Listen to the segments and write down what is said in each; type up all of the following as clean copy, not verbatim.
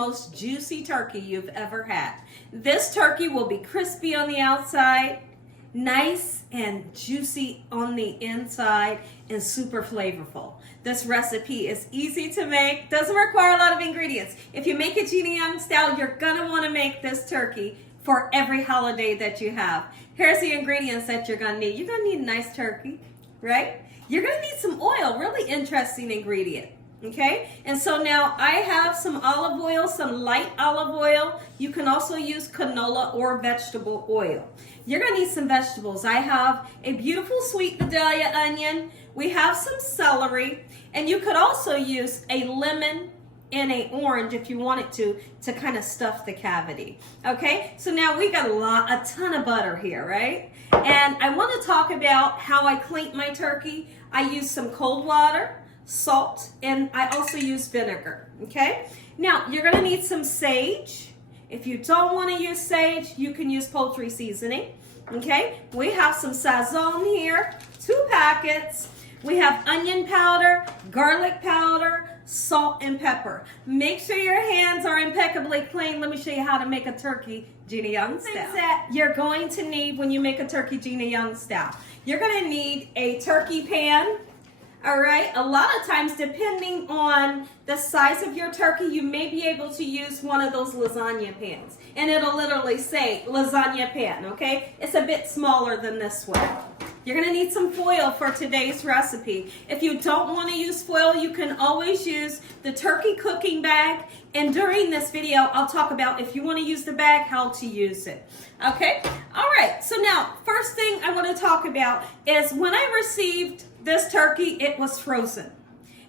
most juicy turkey you've ever had. This turkey will be crispy on the outside, nice and juicy on the inside, and super flavorful. This recipe is easy to make, doesn't require a lot of ingredients. If you make it Gina Young style, you're gonna wanna make this turkey for every holiday that you have. Here's the ingredients that you're gonna need. You're gonna need a nice turkey, right? You're gonna need some oil, really interesting ingredient. Okay, and so now I have some olive oil, some light olive oil. You can also use canola or vegetable oil. You're gonna need some vegetables. I have a beautiful sweet Vidalia onion. We have some celery, and you could also use a lemon and an orange if you wanted to kind of stuff the cavity. Okay, so now we got a ton of butter here, right? And I want to talk about how I cleaned my turkey. I used some cold water, salt, and I also use vinegar. Okay, now you're gonna need some sage. If you don't want to use sage, you can use poultry seasoning. Okay, we have some sazon here, 2 packets. We have onion powder, garlic powder, salt, and pepper. Make sure your hands are impeccably clean. Let me show you how to make a turkey Gina Young style. Things that you're going to need when you make a turkey Gina Young style. You're gonna need a turkey pan. All right, a lot of times, depending on the size of your turkey, you may be able to use one of those lasagna pans. And it'll literally say lasagna pan, okay? It's a bit smaller than this one. You're gonna need some foil for today's recipe. If you don't wanna use foil, you can always use the turkey cooking bag. And during this video, I'll talk about if you wanna use the bag, how to use it. Okay, all right, so now, first thing I wanna talk about is when I received this turkey, it was frozen.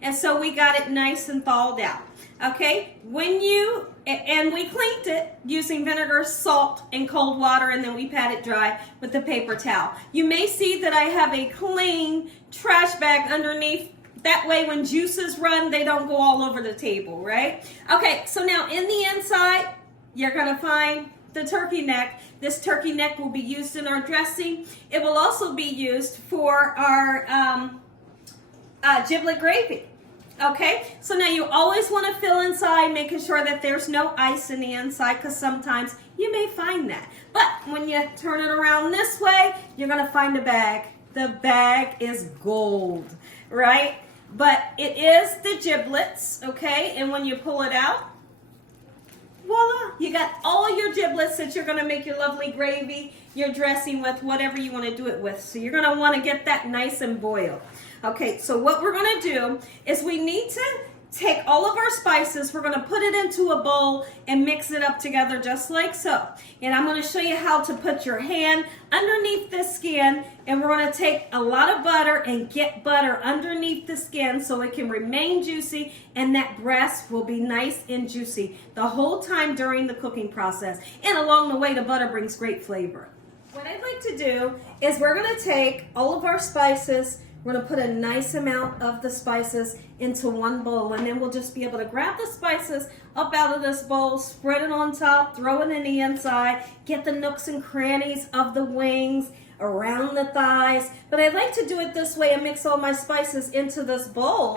And so we got it nice and thawed out. Okay, and we cleaned it using vinegar, salt, and cold water, and then we pat it dry with a paper towel. You may see that I have a clean trash bag underneath. That way when juices run, they don't go all over the table, right? Okay, so now in the inside, you're gonna find the turkey neck. This turkey neck will be used in our dressing. It will also be used for our giblet gravy. Okay, so now you always want to fill inside, making sure that there's no ice in the inside, because sometimes you may find that. But when you turn it around this way, you're going to find a bag. The bag is gold, right? But it is the giblets, okay? And when you pull it out, voila, you got all your giblets that you're going to make your lovely gravy, your dressing with, whatever you want to do it with. So you're going to want to get that nice and boiled. Okay, so what we're going to do is we need to take all of our spices, we're going to put it into a bowl and mix it up together just like so. And I'm going to show you how to put your hand underneath the skin, and we're going to take a lot of butter and get butter underneath the skin so it can remain juicy, and that breast will be nice and juicy the whole time during the cooking process. And along the way, the butter brings great flavor. What I'd like to do is we're going to take all of our spices. We're going to put a nice amount of the spices into one bowl, and then we'll just be able to grab the spices up out of this bowl, spread it on top, throw it in the inside, get the nooks and crannies of the wings, around the thighs. But I like to do it this way and mix all my spices into this bowl,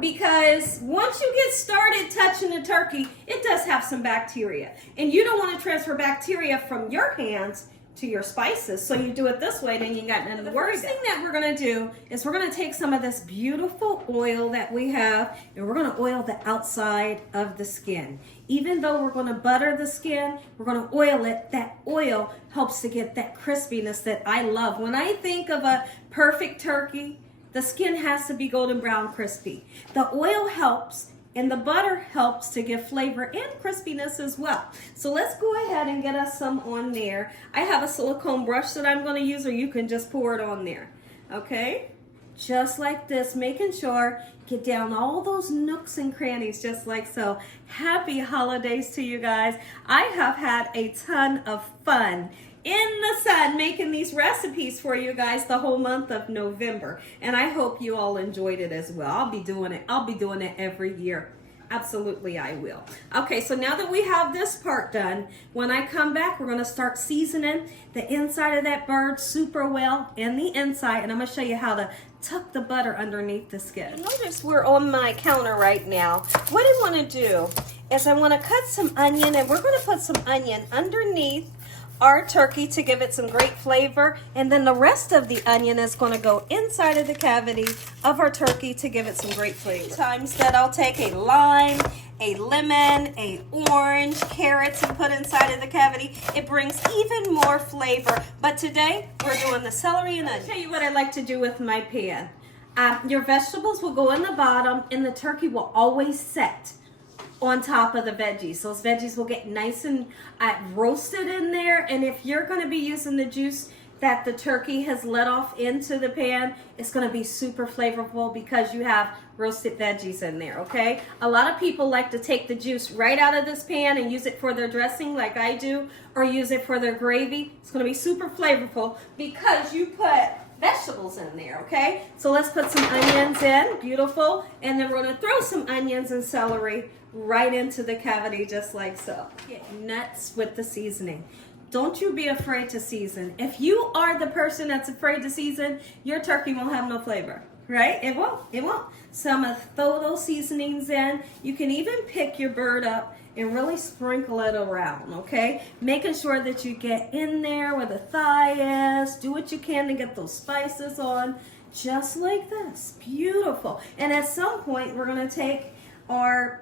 because once you get started touching the turkey, it does have some bacteria. And you don't want to transfer bacteria from your hands to your spices. So you do it this way, then you got nothing to worry about. The first thing that we're going to do is we're going to take some of this beautiful oil that we have, and we're going to oil the outside of the skin. Even though we're going to butter the skin, we're going to oil it. That oil helps to get that crispiness that I love. When I think of a perfect turkey, the skin has to be golden brown crispy. The oil helps, and the butter helps to give flavor and crispiness as well. So let's go ahead and get us some on there. I have a silicone brush that I'm going to use, or you can just pour it on there. Okay? Just like this, making sure, get down all those nooks and crannies just like so. Happy holidays to you guys. I have had a ton of fun in the sun making these recipes for you guys the whole month of November, and I hope you all enjoyed it as well. I'll be doing it every year. Absolutely, I will. Okay, so now that we have this part done, when I come back, we're going to start seasoning the inside of that bird super well, and the inside, and I'm going to show you how to tuck the butter underneath the skin. Notice we're on my counter right now. What I want to do is I want to cut some onion, and we're going to put some onion underneath our turkey to give it some great flavor, and then the rest of the onion is going to go inside of the cavity of our turkey to give it some great flavor. Times that I'll take a lime, a lemon, a orange, carrots, and put inside of the cavity. It brings even more flavor, but today we're doing the celery and onion. I'll tell you what I like to do with my pan. Your vegetables will go in the bottom, and the turkey will always set on top of the veggies. Those veggies will get nice and roasted in there, and if you're going to be using the juice that the turkey has let off into the pan, it's going to be super flavorful because you have roasted veggies in there, okay? A lot of people like to take the juice right out of this pan and use it for their dressing like I do, or use it for their gravy. It's going to be super flavorful because you put vegetables in there, okay? So let's put some onions in, beautiful, and then we're going to throw some onions and celery right into the cavity just like so. Get nuts with the seasoning. Don't you be afraid to season. If you are the person that's afraid to season, your turkey won't have no flavor, right? It won't. So I'm going to throw those seasonings in. You can even pick your bird up and really sprinkle it around, okay? Making sure that you get in there where the thigh is. Do what you can to get those spices on, just like this. Beautiful. And at some point, we're going to take our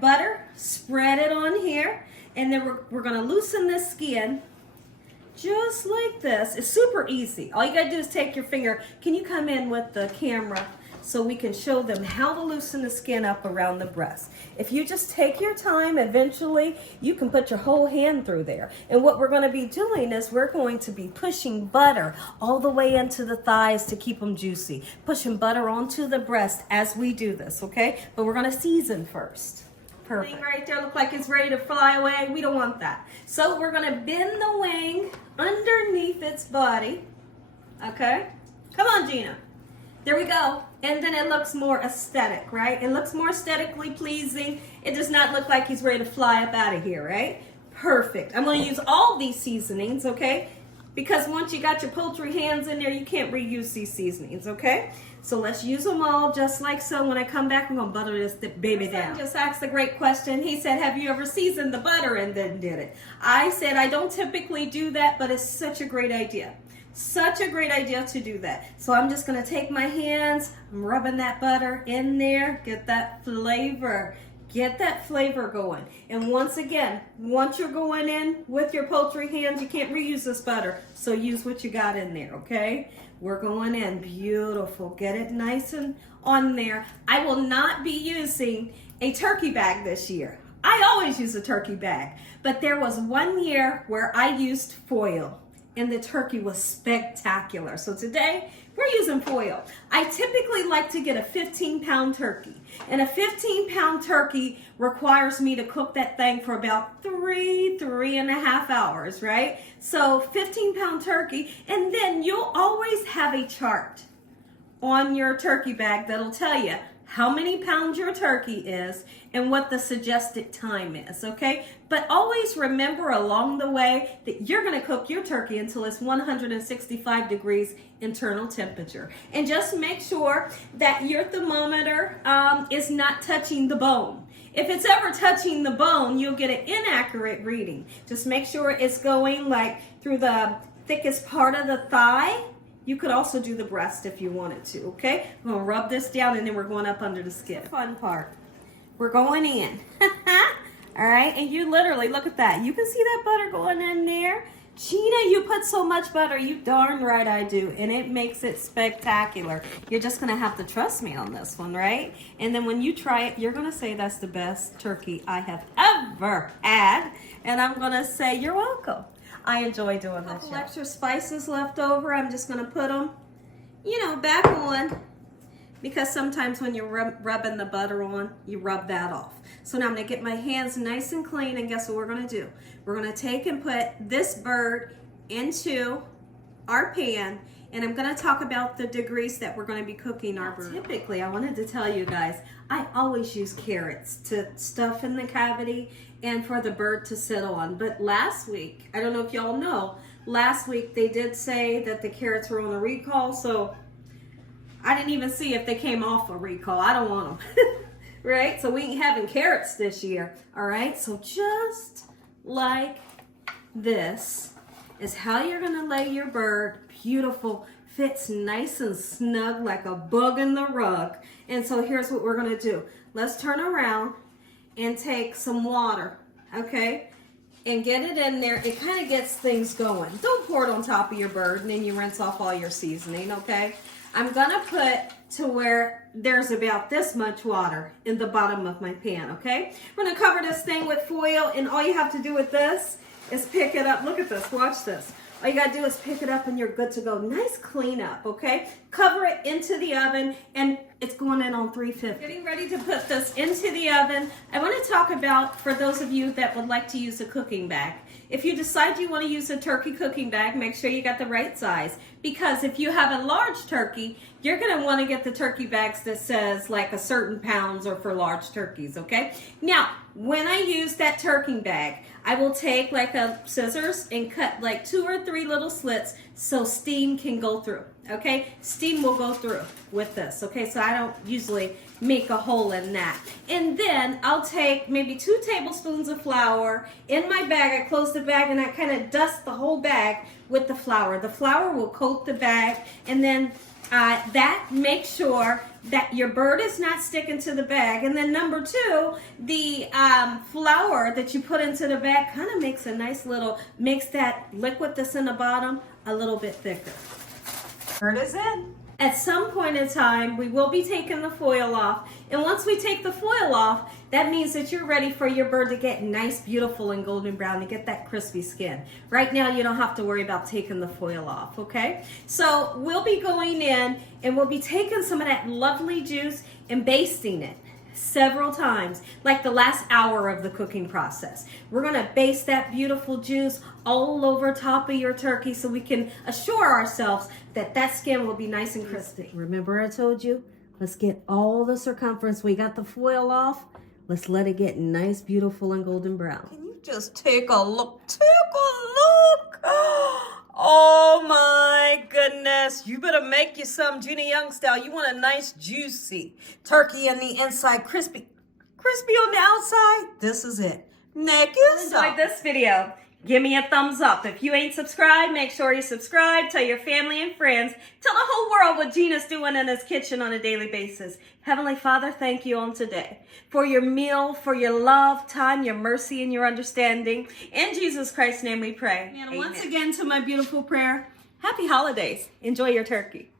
butter, spread it on here, and then we're going to loosen this skin just like this. It's super easy. All you got to do is take your finger. Can you come in with the camera so we can show them how to loosen the skin up around the breast? If you just take your time, eventually you can put your whole hand through there. And what we're going to be doing is we're going to be pushing butter all the way into the thighs to keep them juicy. Pushing butter onto the breast as we do this, okay? But we're going to season first. Perfect. Right there look like it's ready to fly away. We don't want that. So we're going to bend the wing underneath its body. Okay? Come on, Gina. There we go. And then it looks more aesthetic, right? It looks more aesthetically pleasing. It does not look like he's ready to fly up out of here, right? Perfect. I'm going to use all these seasonings, okay? Because once you got your poultry hands in there, you can't reuse these seasonings, okay? So let's use them all just like so. When I come back, I'm going to butter this baby down. Just asked a great question. He said, have you ever seasoned the butter and then did it? I said, I don't typically do that, but it's such a great idea. Such a great idea to do that. So I'm just going to take my hands, I'm rubbing that butter in there, get that flavor. Get that flavor going. And once again, once you're going in with your poultry hands, you can't reuse this butter. So use what you got in there, okay? We're going in. Beautiful. Get it nice and on there. I will not be using a turkey bag this year. I always use a turkey bag. But there was one year where I used foil, and the turkey was spectacular. So today, we're using foil. I typically like to get a 15-pound turkey. And a 15-pound turkey requires me to cook that thing for about 3.5 hours, right? So 15-pound turkey. And then you'll always have a chart on your turkey bag that'll tell you how many pounds your turkey is and what the suggested time is, okay? But always remember along the way that you're gonna cook your turkey until it's 165 degrees internal temperature. And just make sure that your thermometer is not touching the bone. If it's ever touching the bone, you'll get an inaccurate reading. Just make sure it's going like through the thickest part of the thigh. You could also do the breast if you wanted to, okay? We're gonna rub this down and then we're going up under the skin. Fun part. We're going in. All right, and you literally, look at that. You can see that butter going in there. Gina, you put so much butter. You darn right I do, and it makes it spectacular. You're just gonna have to trust me on this one, right? And then when you try it, you're gonna say that's the best turkey I have ever had, and I'm gonna say you're welcome. I enjoy doing this. Couple extra spices left over. I'm just gonna put them, back on, because sometimes when you're rubbing the butter on, you rub that off. So now I'm gonna get my hands nice and clean, and guess what we're gonna do? We're gonna take and put this bird into our pan, and I'm gonna talk about the degrees that we're gonna be cooking our bird. Typically, I wanted to tell you guys, I always use carrots to stuff in the cavity and for the bird to sit on. But last week, I don't know if y'all know, last week they did say that the carrots were on a recall, so I didn't even see if they came off a recall. I don't want them. right? So we ain't having carrots this year, all right? So just like this is how you're gonna lay your bird. Beautiful, fits nice and snug like a bug in the rug. And so here's what we're gonna do. Let's turn around and take some water, okay? And get it in there. It kind of gets things going. Don't pour it on top of your bird and then you rinse off all your seasoning, okay? I'm gonna put to where there's about this much water in the bottom of my pan, okay? We're gonna cover this thing with foil, and all you have to do with this is pick it up. Look at this, watch this. All you gotta do is pick it up and you're good to go. Nice cleanup, okay? Cover it into the oven, and it's going in on 350. Getting ready to put this into the oven. I wanna talk about, for those of you that would like to use a cooking bag, if you decide you wanna use a turkey cooking bag, make sure you got the right size. Because if you have a large turkey, you're gonna wanna get the turkey bags that says like a certain pounds or for large turkeys, okay? Now, when I use that turkey bag, I will take like a scissors and cut like 2 or 3 little slits so steam can go through, okay? Steam will go through with this, okay? So I don't usually make a hole in that. And then I'll take maybe 2 tablespoons of flour in my bag. I close the bag and I kind of dust the whole bag with the flour. The flour will coat the bag, and then that makes sure that your bird is not sticking to the bag. And then number 2, the flour that you put into the bag kind of makes a nice little, makes that liquid that's in the bottom a little bit thicker. Bird is in. At some point in time, we will be taking the foil off. And once we take the foil off, that means that you're ready for your bird to get nice, beautiful, and golden brown, to get that crispy skin. Right now, you don't have to worry about taking the foil off, okay? So we'll be going in and we'll be taking some of that lovely juice and basting it several times, like the last hour of the cooking process. We're gonna baste that beautiful juice all over top of your turkey so we can assure ourselves that that skin will be nice and crispy. Remember I told you, let's get all the circumference. We got the foil off. Let's let it get nice, beautiful, and golden brown. Can you just take a look? Take a look! Oh my goodness. You better make you some Gina Young style. You want a nice, juicy turkey on the inside, crispy on the outside. This is it. Neck is up. Enjoyed this video. Give me a thumbs up. If you ain't subscribed, make sure you subscribe. Tell your family and friends. Tell the whole world what Gina's doing in his kitchen on a daily basis. Heavenly Father, thank you on today for your meal, for your love, time, your mercy, and your understanding. In Jesus Christ's name we pray. And once again, to my beautiful prayer, happy holidays. Enjoy your turkey.